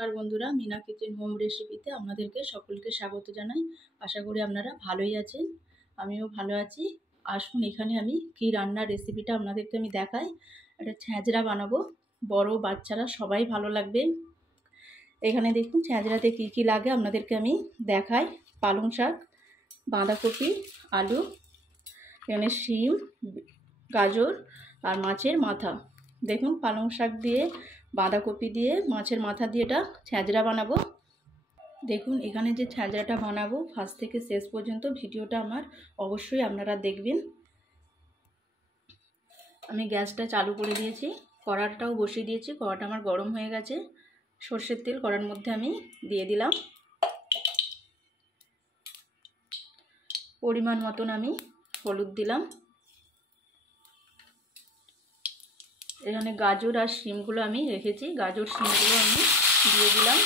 নমস্কার বন্ধুরা, Mina kitchen home রেসিপিতে আপনাদেরকে সকলকে স্বাগত জানাই। আশা করি আপনারা ভালোই আছেন, আমিও ভালো আছি। আসুন এখানে আমি কি রান্নার রেসিপিটা আপনাদেরকে আমি দেখাই। একটা ছ্যাঁচড়া বানাবো, বড় বাচ্চারা সবাই ভালো লাগবে। এখানে দেখুন ছ্যাঁচড়াতে কি কি লাগে আপনাদেরকে আমি দেখাই। পালং শাক, বাঁধাকপি, আলু, এখানে শিম, গাজর আর মাছের মাথা। দেখুন পালং শাক দিয়ে, বাঁধাকপি দিয়ে, মাছের মাথা দিয়ে এটা ছ্যাঁচড়া বানাবো। দেখুন এখানে যে ছ্যাঁচড়াটা বানাবো ফার্স্ট থেকে শেষ পর্যন্ত ভিডিওটা আমার অবশ্যই আপনারা দেখবেন। আমি গ্যাসটা চালু করে দিয়েছি, কড়াটাও বসিয়ে দিয়েছি। কড়াটা আমার গরম হয়ে গেছে। সর্ষের তেল কড়ার মধ্যে আমি দিয়ে দিলাম। পরিমাণ মতন আমি হলুদ দিলাম। এখানে গাজর আর শিমগুলো আমি রেখেছি, গাজর শিমগুলো আমি দিয়ে দিলাম।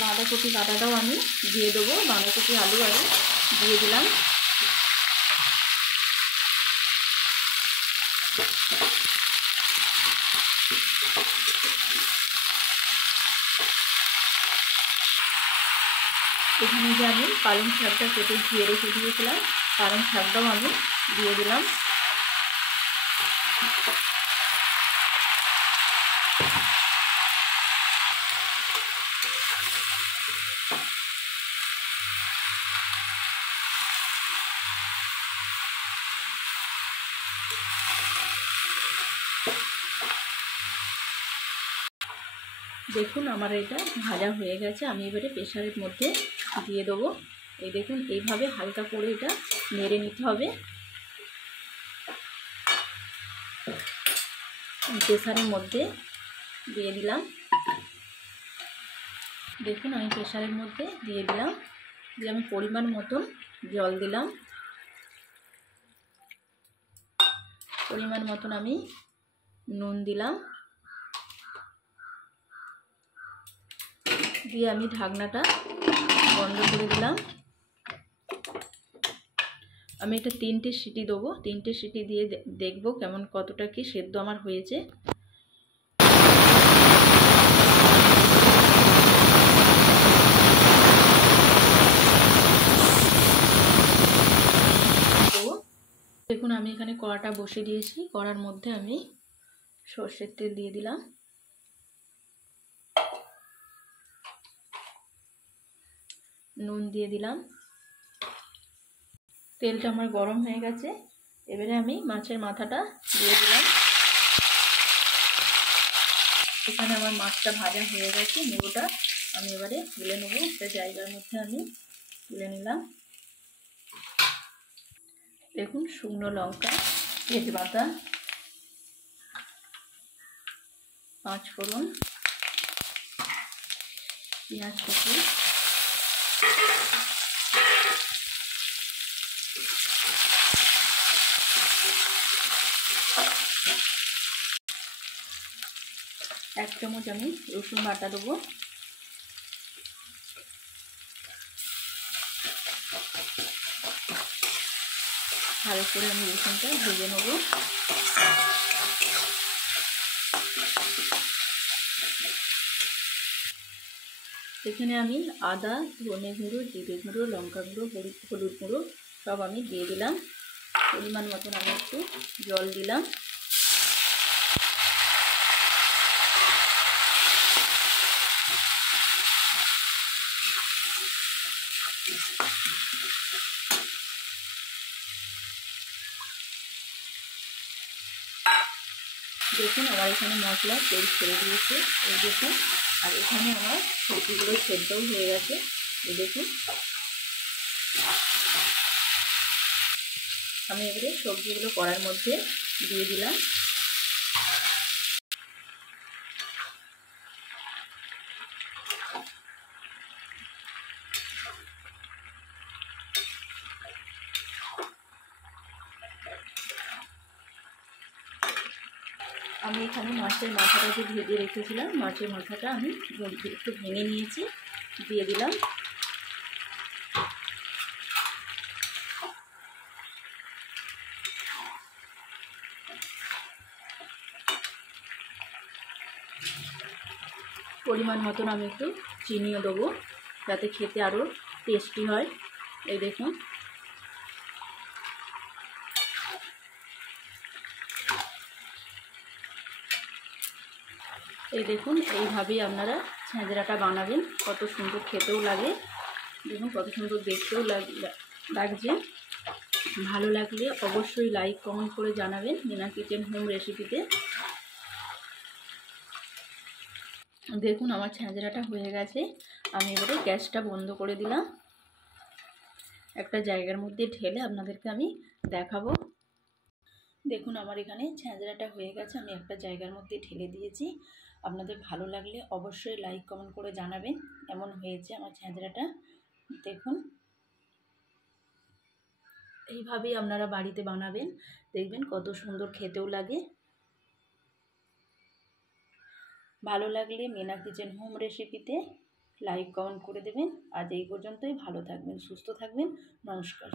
বাঁধাকপি কাটাটাও আমি দিয়ে দেবো, বাঁধাকপি আলু আমি দিয়ে দিলাম। এখানে যে আমি পালং শাকটা কেটে ধুয়ে রেখে দিয়েছিলাম, পালং শাকটাও আমি দিয়ে দিলাম। দেখুন আমার এটা ভাজা হয়ে গেছে। আমি এবারে প্রেসারের মধ্যে দিয়ে দেবো। এই দেখুন এইভাবে হালকা করে এটা নেড়ে নিতে হবে। প্রেসারের মধ্যে দিয়ে দিলাম। দেখুন আমি প্রেসারের মধ্যে দিয়ে দিলাম, দিয়ে আমি পরিমাণ মতন জল দিলাম। পরিমাণ মতন আমি নুন দিলাম, দিয়ে আমি ঢাকনাটা বন্ধ করে দিলাম। আমি এটা 3টে সিটি দেবো। 3টে সিটি দিয়ে দেখবো কেমন কতটা কি সেদ্ধ আমার হয়েছে। দেখুন আমি এখানে কড়াটা বসিয়ে দিয়েছি। কড়ার মধ্যে আমি সর্ষের তেল দিয়ে দিলাম। নুন দিয়ে দিলাম। তেলটা আমার গরম হয়ে গেছে। এবারে আমি মাছের মাথাটা দিয়ে দিলাম। এখানে আমার মাছটা ভাজা হয়ে গেছে। নেবুটা আমি এবারে তুলে নেবো। একটা জায়গার মধ্যে আমি তুলে নিলাম। দেখুন শুকনো লঙ্কা, তেজপাতা, পাঁচফোড়ন, পেঁয়াজ কুচি, এক চামচ আমি রসুন বাটা দেবো। ভালো করে আমি রসুনটা ভেজে নেব। এখানে আমি আদা, ধনে গুঁড়ো, জিরে গুঁড়ো, লঙ্কা গুঁড়ো, হলুদ গুঁড়ো সব আমি দিয়ে দিলাম। পরিমাণ মতন আমি একটু জল দিলাম। দেখুন আমার এখানে মশলা তেল ছেড়ে দিয়েছে, এই দেখুন। আর এখানে আমার সবজিগুলো সেদ্ধও হয়ে গেছে, এই দেখুন। আমি এবারে সবজিগুলো কড়ার মধ্যে দিয়ে দিলাম। আমি এখানে মাছের মাথাটা যে ভেজে রেখেছিলাম, মাছের মাথাটা আমি একটু ভেঙে নিয়েছি, দিয়ে দিলাম। পরিমাণ মতন আমি একটু চিনিও দেবো, যাতে খেতে আরও টেস্টি হয়। এই দেখুন, এইভাবেই আপনারা ছেঁচড়াটা বানাবেন। কত সুন্দর খেতেও লাগে, দেখুন কত সুন্দর দেখতেও লাগছে। ভালো লাগলে অবশ্যই লাইক কমেন্ট করে জানাবেন মিনা কিচেন হোম রেসিপিতে। দেখুন আমার ছেঁচড়াটা হয়ে গেছে। আমি এবারে গ্যাসটা বন্ধ করে দিলাম। একটা জায়গার মধ্যে ঢেলে আপনাদেরকে আমি দেখাবো। দেখুন আমার এখানে ছেঁচড়াটা হয়ে গেছে, আমি একটা জায়গার মধ্যে ঢেলে দিয়েছি। আপনাদের ভালো লাগলে অবশ্যই লাইক কমেন্ট করে জানাবেন। এমন হয়েছে আমার ছেঁচড়াটা। দেখুন এইভাবেই আপনারা বাড়িতে বানাবেন, দেখবেন কত সুন্দর খেতেও লাগে। ভালো লাগলে মিনা কিচেন হোম রেসিপিতে লাইক কমেন্ট করে দেবেন। আজ এই পর্যন্তই। ভালো থাকবেন, সুস্থ থাকবেন। নমস্কার।